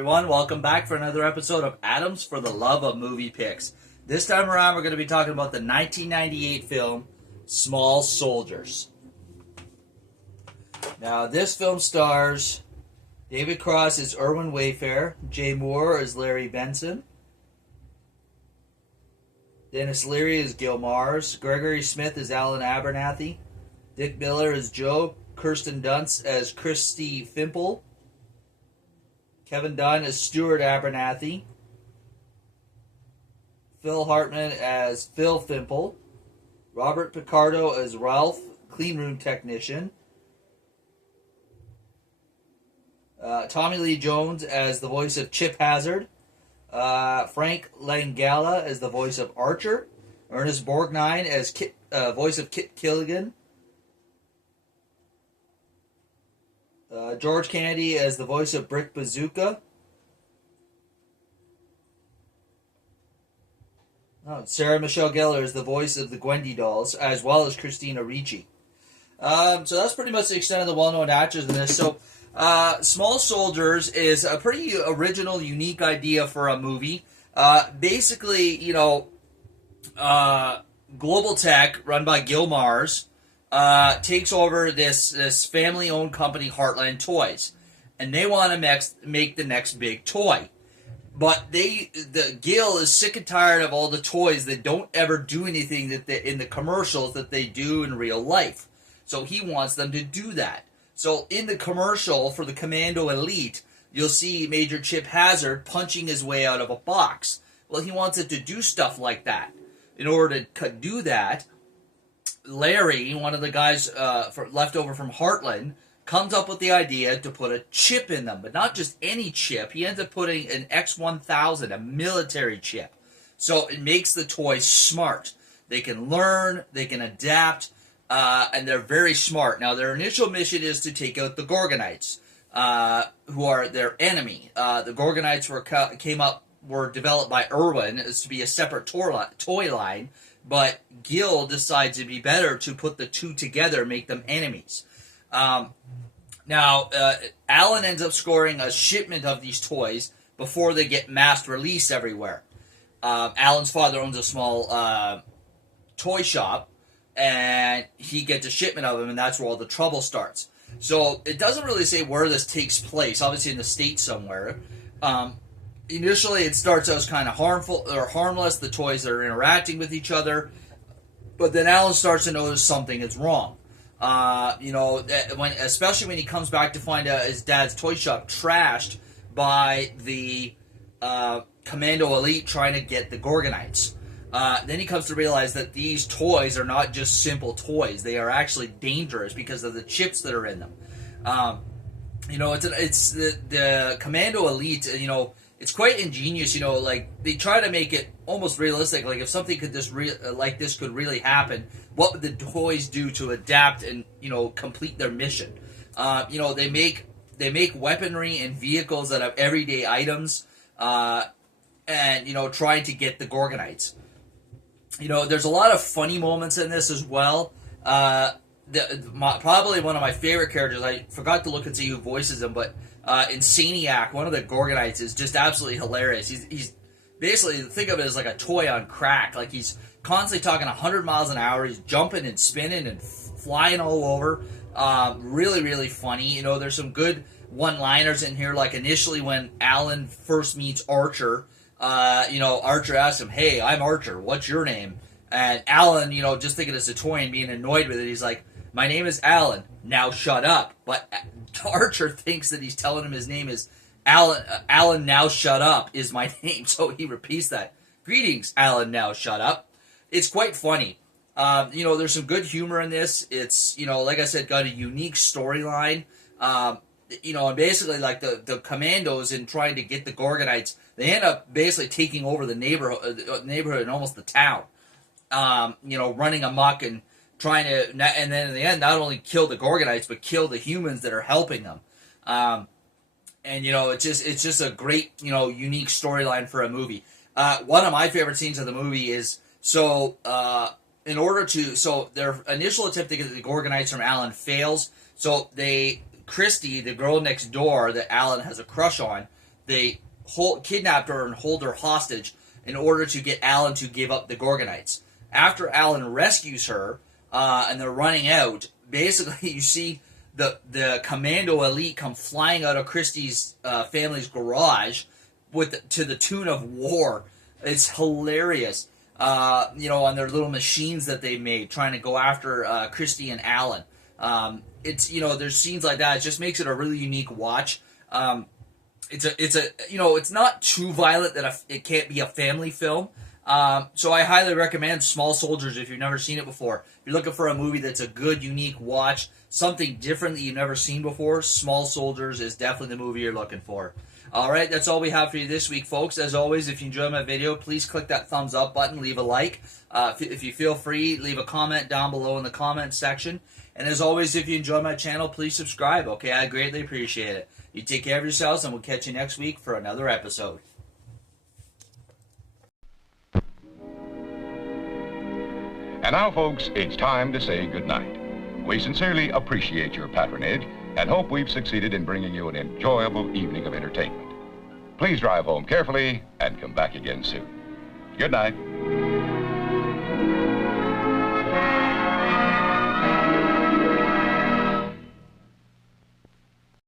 everyone. Welcome back for another episode of Adams for the Love of Movie Picks. This time around, we're going to be talking about the 1998 film Small Soldiers. Now, this film stars David Cross as Irwin Wayfair, Jay Moore as Larry Benson, Dennis Leary as Gil Mars, Gregory Smith as Alan Abernathy, Dick Miller as Joe, Kirsten Dunst as Christy Fimple, Kevin Dunn as Stuart Abernathy, Phil Hartman as Phil Fimple, Robert Picardo as Ralph, cleanroom technician, Tommy Lee Jones as the voice of Chip Hazard, Frank Langella as the voice of Archer, Ernest Borgnine as voice of Kit Killigan, George Kennedy as the voice of Brick Bazooka, Sarah Michelle Gellar as the voice of the Gwendy Dolls, as well as Christina Ricci. So that's pretty much the extent of the well-known actors in this. So, Small Soldiers is a pretty original, unique idea for a movie. Basically, Global Tech, run by Gil Mars, takes over this family-owned company, Heartland Toys, and they want to make the next big toy. But Gil is sick and tired of all the toys that don't ever do anything in the commercials that they do in real life. So he wants them to do that. So in the commercial for the Commando Elite, you'll see Major Chip Hazard punching his way out of a box. Well, he wants it to do stuff like that. In order to do that, Larry, one of the guys left over from Heartland, comes up with the idea to put a chip in them, but not just any chip. He ends up putting an X-1000, a military chip. So it makes the toys smart. They can learn, they can adapt, and they're very smart. Now, their initial mission is to take out the Gorgonites, who are their enemy. The Gorgonites were developed by Irwin as to be a separate toy line, but Gil decides it'd be better to put the two together, make them enemies. Now, Alan ends up scoring a shipment of these toys before they get mass release everywhere. Alan's father owns a small toy shop, and he gets a shipment of them, and that's where all the trouble starts. So it doesn't really say where this takes place, obviously in the States somewhere. Initially, it starts out as kind of harmful or harmless, the toys that are interacting with each other, but then Alan starts to notice something is wrong. Especially when he comes back to find out his dad's toy shop trashed by the Commando Elite trying to get the Gorgonites. Then he comes to realize that these toys are not just simple toys; they are actually dangerous because of the chips that are in them. It's the Commando Elite. It's quite ingenious. They try to make it almost realistic. Like if something could like this could really happen, what would the toys do to adapt and complete their mission? They make weaponry and vehicles out of everyday items, and trying to get the Gorgonites. There's a lot of funny moments in this as well. Probably one of my favorite characters. I forgot to look and see who voices him, but Insaniac, one of the Gorgonites, is just absolutely hilarious. He's basically, think of it as like a toy on crack. Like he's constantly talking 100 miles an hour. He's jumping and spinning and flying all over. Really, really funny. There's some good one-liners in here. Like initially when Alan first meets Archer, Archer asks him, "Hey, I'm Archer. What's your name?" And Alan, just thinking it's a toy and being annoyed with it, he's like, "My name is Alan. Now shut up." But Archer thinks that he's telling him his name is Alan. Alan, now shut up is my name. So he repeats that. "Greetings, Alan. Now shut up." It's quite funny. There's some good humor in this. It's, like I said, got a unique storyline. And basically, like the commandos in trying to get the Gorgonites, they end up basically taking over the neighborhood and almost the town. Running amok and trying to, and then in the end, not only kill the Gorgonites, but kill the humans that are helping them. It's just a great, unique storyline for a movie. One of my favorite scenes of the movie is, their initial attempt to get the Gorgonites from Alan fails, so Christy, the girl next door that Alan has a crush on, they kidnapped her and hold her hostage in order to get Alan to give up the Gorgonites. After Alan rescues her and they're running out, basically you see the commando elite come flying out of Christie's family's garage to the tune of war. It's hilarious. On their little machines that they made, trying to go after Christie and Alan. There's scenes like that. It just makes it a really unique watch. It's not too violent that it can't be a family film. So I highly recommend Small Soldiers if you've never seen it before. If you're looking for a movie that's a good, unique watch, something different that you've never seen before, Small Soldiers is definitely the movie you're looking for. All right, that's all we have for you this week, folks. As always, if you enjoyed my video, please click that thumbs up button, leave a like. If you feel free, leave a comment down below in the comment section. And as always, if you enjoy my channel, please subscribe, okay? I greatly appreciate it. You take care of yourselves, and we'll catch you next week for another episode. And now, folks, it's time to say goodnight. We sincerely appreciate your patronage and hope we've succeeded in bringing you an enjoyable evening of entertainment. Please drive home carefully and come back again soon. Good night.